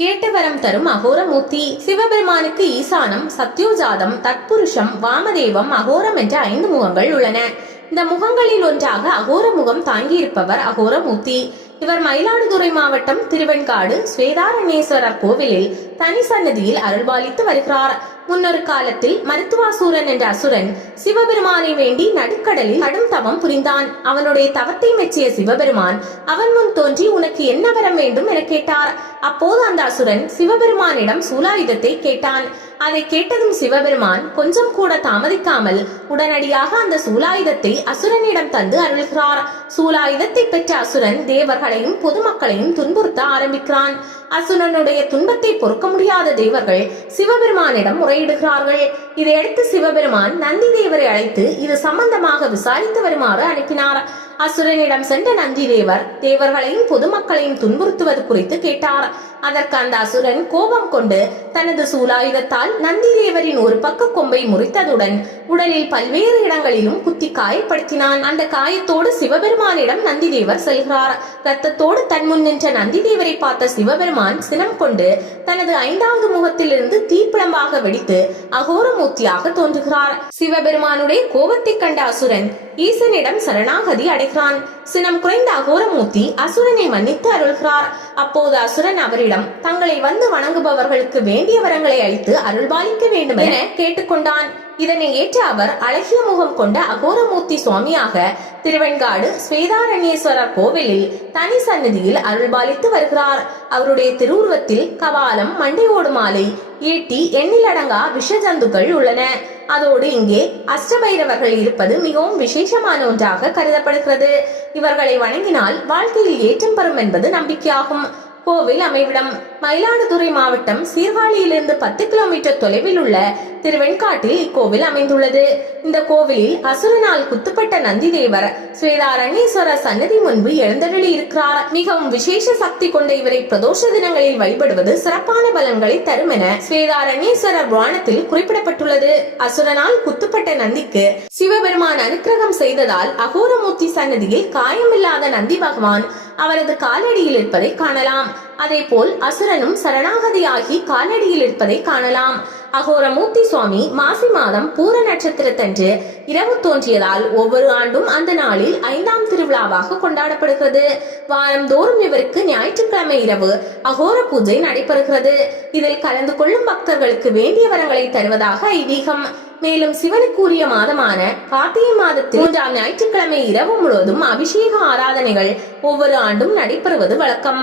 கேட்ட வரம் தரும் அகோரமூர்த்தி. சிவபெருமானுக்கு ஈசானம், சத்யோஜாதம், தத்புருஷம், வாமதேவம், அகோரம் என்ற 5 முகங்கள் உள்ளன. இந்த முகங்களில் ஒன்றாக அகோர முகம் தாங்கியிருப்பவர் அகோரமூர்த்தி. இவர் மயிலாடுதுறை மாவட்டம் திருவெண்காடு ஸ்வேதாரண்யேஸ்வரர் கோவிலில் தனி சன்னதியில் அருள்பாலித்து வருகிறார். முன்னொரு காலத்தில் மருத்துவாசூரன் என்ற அசுரன் சிவபெருமானை வேண்டி நடுக்கடலில் கடும் தவம் புரிந்தான். அவனுடைய தவத்தை மெச்சிய சிவபெருமான் அவன் முன் தோன்றி, உனக்கு என்ன வரம் வேண்டும் என கேட்டார். அப்போது அந்த அசுரன் சிவபெருமானிடம் சூலாயுதத்தை கேட்டான். அதை கேட்டதும் சிவபெருமான் கொஞ்சம் கூட தாமதிக்காமல் உடனடியாக அந்த சூலாயுதத்தை அசுரனிடம் தந்து அருள்கிறார். சூலாயுதத்தை பெற்ற அசுரன் தேவர்களையும் பொதுமக்களையும் துன்புறுத்த ஆரம்பிக்கிறான். அசுரனுடைய துன்பத்தை பொறுக்க முடியாத தேவர்கள் சிவபெருமானிடம் முறையிடுகிறார்கள். இதையடுத்து சிவபெருமான் நந்தி தேவரை அழைத்து இது சம்பந்தமாக விசாரித்து வருமாறு அனுப்பினார். அசுரனிடம் சென்ற நந்தி தேவர் தேவர்களையும் பொதுமக்களையும் துன்புறுத்துவது குறித்து கேட்டார். அதற்கு அந்த அசுரன் கோபம் கொண்டு தனது சூலாயுதத்தால் நந்தி தேவரின் ஒரு பக்க கொம்பை முறித்ததுடன் உடலில் பல்வேறு இடங்களிலும் குத்தி காயப்படுத்தினான். அந்த காயத்தோடு சிவபெருமானிடம் நந்தி தேவர் செல்கிறார். ரத்தத்தோடு தன் முன் நின்ற நந்தி தேவரை பார்த்த சிவபெருமான் சினம் கொண்டு தனது 5வது முகத்திலிருந்து தீப்பிழம்பாக வெடித்து அகோரமூர்த்தியாக தோன்றுகிறார். சிவபெருமானுடைய கோபத்தை கண்ட அசுரன் ஈசனிடம் சரணாகதி அடைகிறான். சினம் குறைந்த அகோரமூர்த்தி அசுரனை மன்னித்து அருள்கிறார். அப்போது அசுரன் அவரிடம் தங்களை வந்து வணங்குபவர்களுக்கு வேண்டிய வரங்களை அளித்து அருள்பாலிக்க வேண்டும் என கேட்டுக்கொண்டான். இதனை ஏற்ற அவர் அழகிய முகம் கொண்ட அகோரமூர்த்தி சுவாமியாக திருவெண்காடு ஸ்வேதாரண்யேஸ்வரர் கோவிலில் தனி சன்னதியில் அருள்பாலித்து வருகிறார். அவருடைய திருவுருவத்தில் கபாலம், மண்டை ஓடு மாலை, ஈட்டி, எண்ணிலடங்கா விஷஜந்துக்கள் உள்ளன. அதோடு இங்கே அஷ்டபைரவர்கள் இருப்பது மிகவும் விசேஷமான ஒன்றாக கருதப்படுகிறது. இவர்களை வணங்கினால் வாழ்க்கையில் ஏற்றம் பெறும் என்பது நம்பிக்கையாகும். கோவில் அமைவிடம் மயிலாடுதுறை மாவட்டம் சீர்காழியிலிருந்து 10 கிலோமீட்டர் தொலைவில் உள்ள திருவெண்காட்டில் இக்கோவில் அமைந்துள்ளது. இந்த கோவிலில் அசுரனால் குத்துப்பட்ட நந்தி தேவர் ஸ்வேதாரண்யேஸ்வரர் சன்னதி முன்பு எழுந்தருளி இருக்கிறார். மிகவும் விசேஷ சக்தி கொண்ட இவரை பிரதோஷ தினங்களில் வழிபடுவது சிறப்பான பலன்களை தரும் என ஸ்வேதாரண்யேஸ்வரர் புராணத்தில் குறிப்பிடப்பட்டுள்ளது. அசுரனால் குத்துப்பட்ட நந்திக்கு சிவபெருமான் அனுக்கிரகம் செய்ததால் அகோரமூர்த்தி சன்னதியில் காயமில்லாத நந்தி பகவான் அவரது காலடியில் இருப்பதை காணலாம். அதே போல் அசுரனும் சரணாகதியாகி காலடியில் இருப்பதை காணலாம். அகோரமூர்த்தி சுவாமி மாசி மாதம் பூர நட்சத்திரத்தன்று இரவு தோன்றியதால் ஒவ்வொரு ஆண்டும் அந்த நாளில் 5ஆம் திருவிழாவாக கொண்டாடப்படுகிறது. வாரந்தோறும் இவருக்கு ஞாயிற்றுக்கிழமை இரவு அகோர பூஜை நடைபெறுகிறது. இதில் கலந்து கொள்ளும் பக்தர்களுக்கு வேண்டிய வரங்களை தருவதாக ஐதீகம். மேலும் சிவனுக்குரிய மாதமான கார்த்திகை மாதத்தில் 3ஆம் ஞாயிற்றுக்கிழமை இரவு முழுவதும் அபிஷேக ஆராதனைகள் ஒவ்வொரு ஆண்டும் நடைபெறுவது வழக்கம்.